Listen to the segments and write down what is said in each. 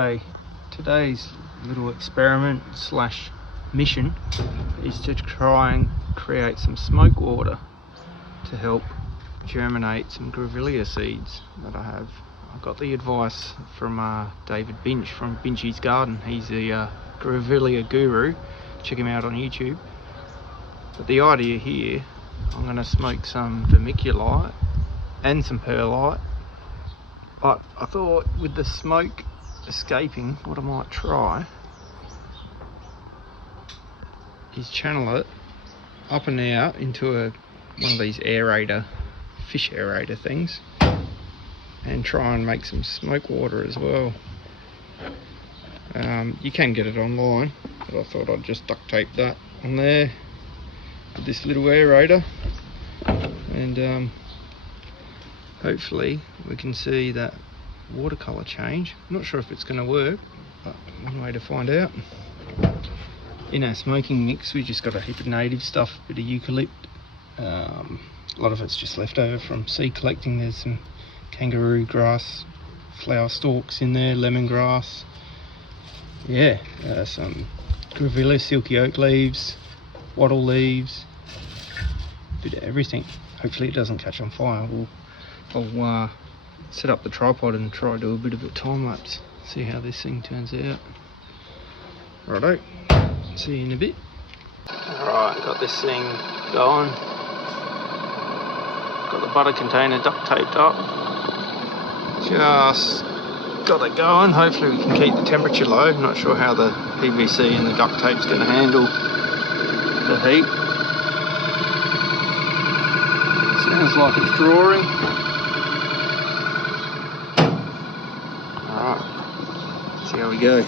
Okay, today's little experiment slash mission is to try and create some smoke water to help germinate some Grevillea seeds that I have. I got the advice from David Binchy from Binchy's garden. He's the Grevillea Guru. Check him out on YouTube. But the idea here, I'm going to smoke some vermiculite and some perlite. But I thought with the smoke escaping, what I might try is channel it up and out into one of these fish aerator things, and try and make some smoke water as well. You can get it online, but I thought I'd just duct tape that on there with this little aerator, and hopefully we can see that watercolour change. I'm not sure if it's going to work, but one way to find out. In our smoking mix, we just got a heap of native stuff, a bit of eucalypt. A lot of it's just left over from seed collecting. There's some kangaroo grass, flower stalks in there, lemongrass. Yeah, some Grevillea silky oak leaves, wattle leaves, a bit of everything. Hopefully it doesn't catch on fire. I'll set up the tripod and try to do a bit of a time lapse, see how this thing turns out. Righto, see you in a bit. Alright, got this thing going. Got the butter container duct taped up. Just got it going. Hopefully we can keep the temperature low. Not sure how the PVC and the duct tape's going to handle the heat. Sounds like it's drawing. Alright, see how we go.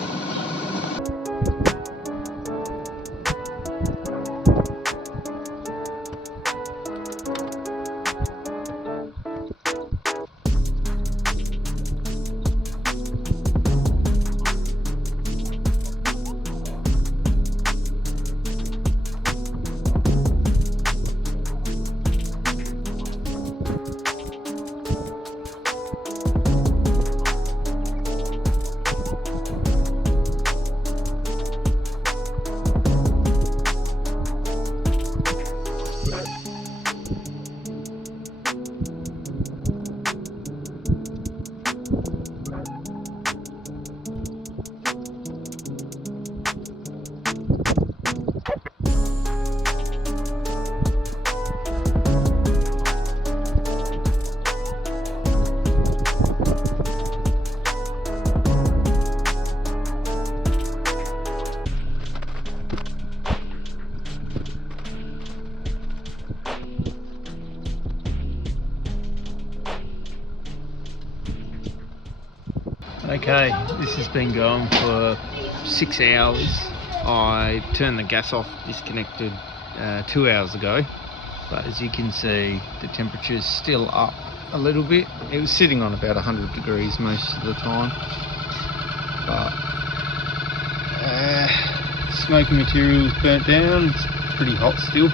Okay, this has been going for 6 hours. I turned the gas off, disconnected 2 hours ago, but as you can see the temperature's still up a little bit. It was sitting on about 100 degrees most of the time, but smoking material is burnt down. It's pretty hot still,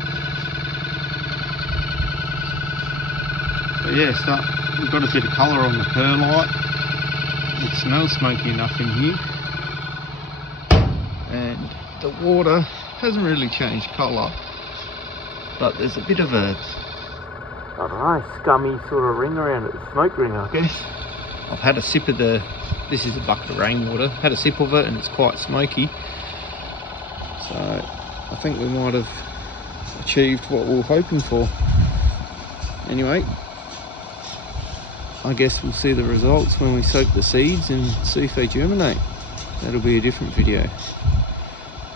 but yeah, we've got a bit of colour on the perlite. It smells smoky enough in here, and the water hasn't really changed colour, but there's a bit of a, I don't know, scummy sort of ring around it, smoke ring I guess. I've had a sip of this is a bucket of rainwater, had a sip of it and it's quite smoky, so I think we might have achieved what we were hoping for. Anyway, I guess we'll see the results when we soak the seeds and see if they germinate. That'll be a different video.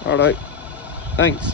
Righto, thanks.